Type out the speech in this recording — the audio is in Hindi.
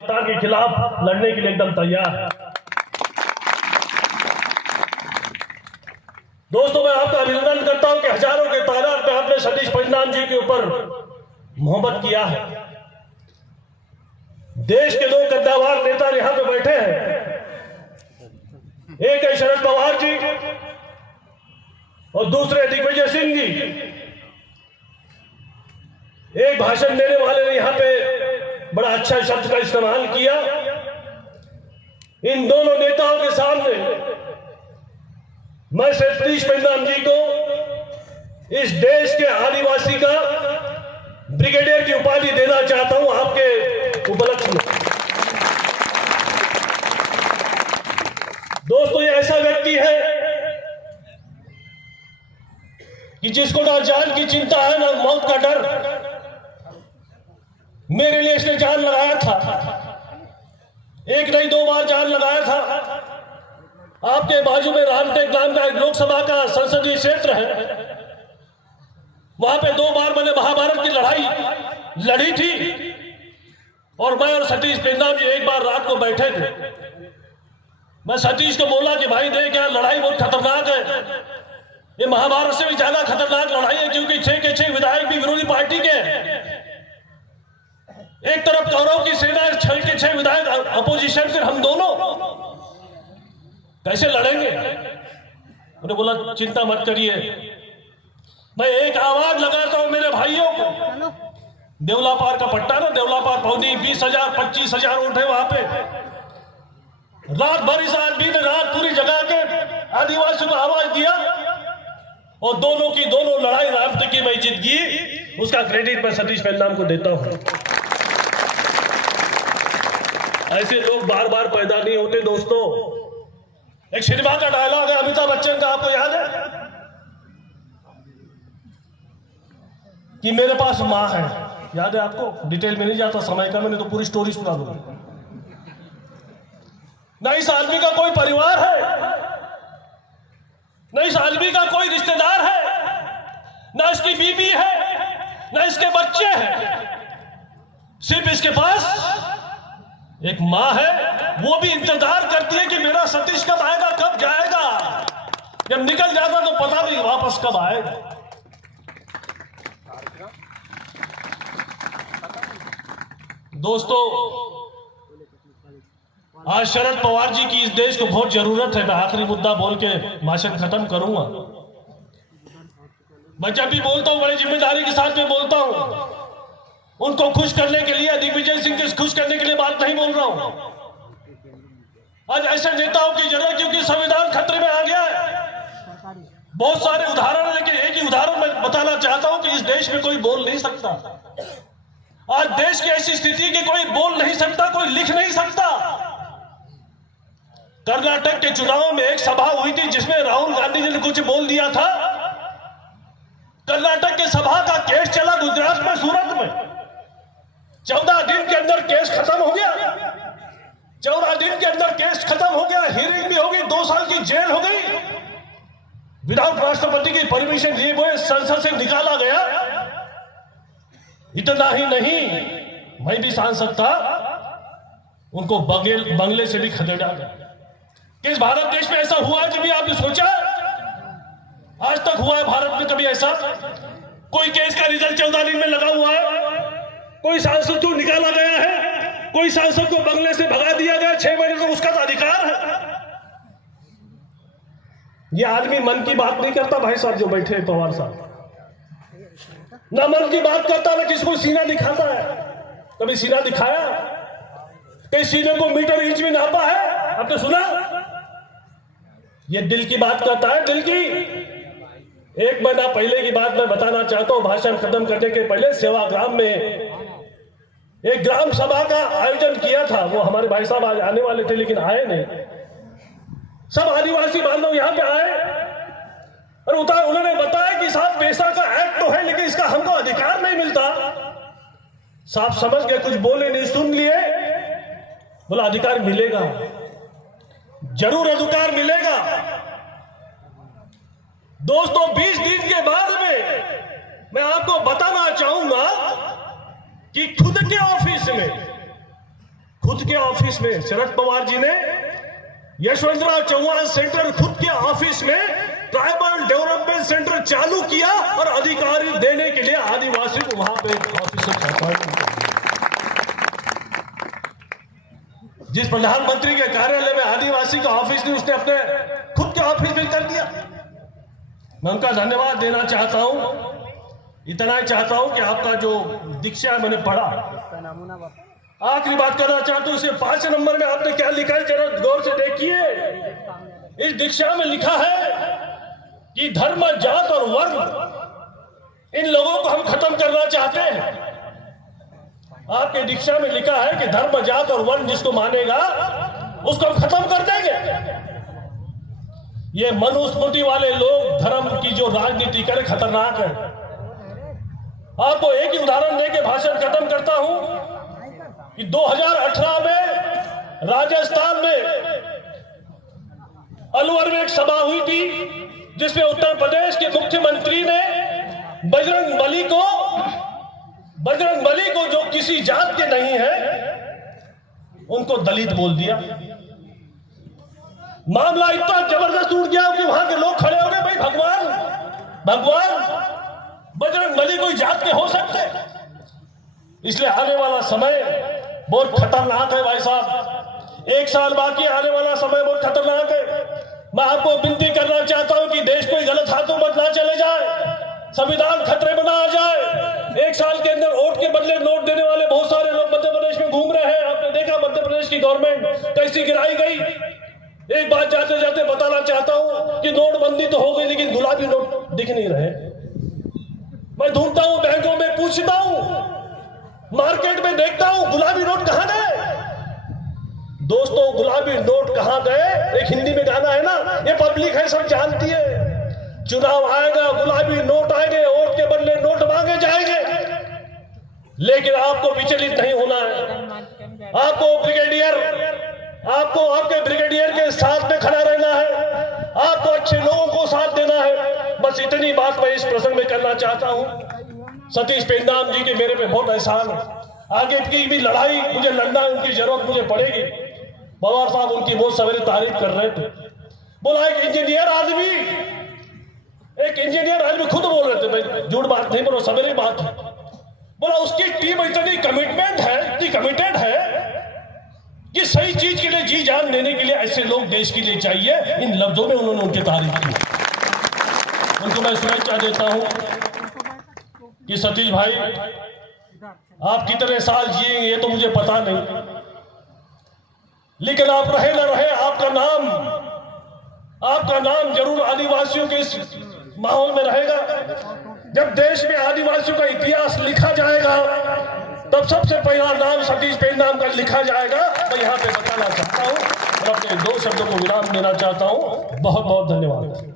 के खिलाफ लड़ने के लिए एकदम तैयार है। दोस्तों, मैं आपका अभिनंदन करता हूं कि हजारों के तादाद में आपने सतीश परिणाम जी के ऊपर मोहब्बत किया है। देश के दो कद्दावर नेता यहां पे बैठे हैं, एक है शरद पवार जी और दूसरे दिग्विजय सिंह जी। एक भाषण देने वाले ने यहां पे बड़ा अच्छा शब्द का इस्तेमाल किया। इन दोनों नेताओं के सामने मैं सतीश परिणाम जी को इस देश के आदिवासी का ब्रिगेडियर की उपाधि देना चाहता हूं आपके उपलक्ष्य में। दोस्तों, ये ऐसा व्यक्ति है कि जिसको ना जान की चिंता है ना मौत का डर। मेरे लिए इसने जान लगाया था, एक नहीं दो बार जान लगाया था। आपके बाजू में रामटेक नाम का एक लोकसभा का संसदीय क्षेत्र है, वहां पे दो बार मैंने महाभारत की लड़ाई लड़ी थी और मैं और सतीश परिणाम जी एक बार रात को बैठे थे। मैं सतीश को बोला कि भाई देख यार, लड़ाई बहुत खतरनाक है, ये महाभारत से भी ज्यादा खतरनाक लड़ाई है, क्योंकि 6 के 6 विधायक भी विरोधी पार्टी के हैं। एक तरफ कौरव की सेना है, 6 के 6 विधायक अपोजिशन, फिर हम दोनों कैसे लड़ेंगे। उन्होंने बोला चिंता मत करिए, मैं एक आवाज लगाता हूं मेरे भाइयों को। देवलापार का पट्टा ना, देवलापार पौनी 20,000 25,000 वोट है वहां पे। रात भर इस आदमी ने रात पूरी जगह के आदिवासियों को आवाज दिया और दोनों की दोनों लड़ाई रामटेक की मैं जीत गई। उसका क्रेडिट मैं सतीश परिणाम को देता हूं। ऐसे लोग बार बार पैदा नहीं होते दोस्तों। एक सिनेमा का डायलॉग है अमिताभ बच्चन का, आपको याद है कि मेरे पास मां है, याद है आपको? डिटेल में नहीं जाता समय का, मैंने तो पूरी स्टोरी सुना दूंगा। न इस आदमी का कोई परिवार है, न इस आदमी का कोई रिश्तेदार है, न इसकी बीवी है, न इसके बच्चे हैं। सिर्फ इसके पास एक मां है, वो भी इंतजार करती है कि मेरा सतीश कब आएगा, कब जाएगा। जब निकल जाता तो पता नहीं वापस कब आएगा। दोस्तों, आज शरद पवार जी की इस देश को बहुत जरूरत है। मैं आखिरी मुद्दा बोल के भाषण खत्म करूंगा। मैं जब भी बोलता हूं बड़ी जिम्मेदारी के साथ में बोलता हूं। उनको खुश करने के लिए, दिग्विजय सिंह को खुश करने के लिए बात नहीं बोल रहा हूं। आज ऐसे नेताओं की जरूरत, क्योंकि संविधान खतरे में आ गया है। बहुत सारे उदाहरण, लेकिन एक ही उदाहरण मैं बताना चाहता हूं कि इस देश में कोई बोल नहीं सकता। आज देश की ऐसी स्थिति कि कोई बोल नहीं सकता, कोई लिख नहीं सकता। कर्नाटक के चुनाव में एक सभा हुई थी जिसमें राहुल गांधी जी ने कुछ बोल दिया था। कर्नाटक के सभा का केस चला गुजरात में, सूरत में। 14 दिन के अंदर केस खत्म हो गया। 14 दिन के अंदर केस खत्म हो गया, हियरिंग भी हो गई, 2 साल की जेल हो गई। विदाउट राष्ट्रपति की परमिशन लिए हुए संसद से निकाला गया। इतना ही नहीं, मैं भी सांसद था, उनको बंगले से भी खदेड़ा गया। किस भारत देश में ऐसा हुआ है कभी आपने सोचा? आज तक हुआ है भारत में कभी ऐसा? कोई केस का रिजल्ट 14 दिन में लगा हुआ है? कोई सांसद को निकाला गया है? कोई सांसद को बंगले से भगा दिया गया 6 महीने तक? उसका तो अधिकार है। ये आदमी मन की बात नहीं करता भाई साहब, जो बैठे हैं पवार साहब, ना मन की बात करता, ना किसको सीना दिखाता है। कभी सीना दिखाया? कई सीने को मीटर इंच में नापा है? आपने सुना? ये दिल की बात करता है, दिल की। 1 महीना पहले की बात मैं बताना चाहता हूं, भाषण खत्म करने के पहले सेवाग्राम में एक ग्राम सभा का आयोजन किया था। वो हमारे भाई साहब आज आने वाले थे लेकिन आए नहीं। सब आदिवासी बांधव यहां पे आए और उन्होंने बताया कि साहब पैसा का एक्ट तो है लेकिन इसका हमको अधिकार नहीं मिलता। साहब समझ गए, कुछ बोले नहीं, सुन लिए। बोला अधिकार मिलेगा, जरूर अधिकार मिलेगा। दोस्तों, 20 दिन के बाद में मैं आपको बताना चाहूंगा कि खुद के ऑफिस में खुद के ऑफिस में शरद पवार जी ने यशवंतराव चौहान सेंटर खुद के ऑफिस में ट्राइबल डेवलपमेंट सेंटर चालू किया और अधिकारी देने के लिए आदिवासी को वहां पे ऑफिस से जिस प्रधानमंत्री के कार्यालय में आदिवासी का ऑफिस नहीं, उसने अपने खुद के ऑफिस में कर दिया। मैं उनका धन्यवाद देना चाहता हूं। इतना ही चाहता हूं कि आपका जो दीक्षा मैंने पढ़ा, आखिरी बात करना चाहता हूं, इसे 5 नंबर में आपने क्या लिखा है जरा गौर से देखिए। इस दीक्षा में लिखा है कि धर्म, जात और वर्ग, इन लोगों को हम खत्म करना चाहते हैं। आपके दीक्षा में लिखा है कि धर्म, जात और वर्ण जिसको मानेगा उसको हम खत्म कर देंगे। ये मनुस्मृति वाले लोग धर्म की जो राजनीति करे खतरनाक है। आपको एक ही उदाहरण देके भाषण खत्म करता हूं कि 2018 में राजस्थान में अलवर में एक सभा हुई थी जिसमें उत्तर प्रदेश के मुख्यमंत्री ने बजरंग बली को जो किसी जात के नहीं है उनको दलित बोल दिया। मामला इतना जबरदस्त उठ गया कि वहां के लोग खड़े हो गए, भाई भगवान बजरंग बली कोई जात के हो सकते। इसलिए आने वाला समय बहुत खतरनाक है भाई साहब। 1 साल बाकी, आने वाला समय बहुत खतरनाक है। मैं आपको विनती करना चाहता हूं कि देश कोई गलत हाथों में ना चले जाए, संविधान खतरे में ना आ जाए। 1 साल के अंदर वोट के बदले नोट देने वाले बहुत सारे लोग मध्य प्रदेश में घूम रहे हैं। आपने देखा मध्य प्रदेश की गवर्नमेंट कैसी गिराई गई। एक बात जाते जाते बताना चाहता हूं कि नोटबंदी तो हो गई लेकिन गुलाबी नोट दिख नहीं रहे। मैं ढूंढता हूं, बैंकों में पूछता हूं, मार्केट में देखता हूं, गुलाबी नोट कहां गए। दोस्तों, गुलाबी नोट कहां गए? एक हिंदी में गाना है ना, ये पब्लिक है, सब जानती है। चुनाव आएगा, गुलाबी नोट आएंगे, वोट के बदले नोट मांगे जाएंगे, लेकिन आपको विचलित नहीं होना है। आपको आपके ब्रिगेडियर के साथ में खड़ा रहना है। आपको अच्छे लोगों को साथ देना है। बस इतनी बात मैं इस प्रसंग में करना चाहता हूं। सतीश पेंडाम जी के मेरे पे बहुत एहसान है। आगे की भी लड़ाई मुझे लड़ना है, उनकी जरूरत मुझे पड़ेगी। पवार साहब उनकी बहुत सवेरे तारीफ कर रहे थे। बोला एक इंजीनियर आदमी खुद बोल रहे थे, भाई झूठ बात नहीं बोलो, सवेरे बात है। बोला उसकी टीम इतनी कमिटेड है कि सही चीज के लिए जी जान देने के लिए ऐसे लोग देश के लिए चाहिए। इन लफ्जों में उन्होंने उनकी तारीफ की। उनको मैं शुभेच्छा देता हूं कि सतीश भाई आप कितने साल जिएंगे ये तो मुझे पता नहीं, लेकिन आप रहे न रहे आपका नाम जरूर आदिवासियों के इस माहौल में रहेगा। जब देश में आदिवासियों का इतिहास लिखा जाएगा तब सबसे पहला नाम सतीश पेंडाम का लिखा जाएगा। मैं यहाँ पे बताना चाहता हूँ और अपने 2 शब्दों को विराम देना चाहता हूँ। बहुत बहुत धन्यवाद।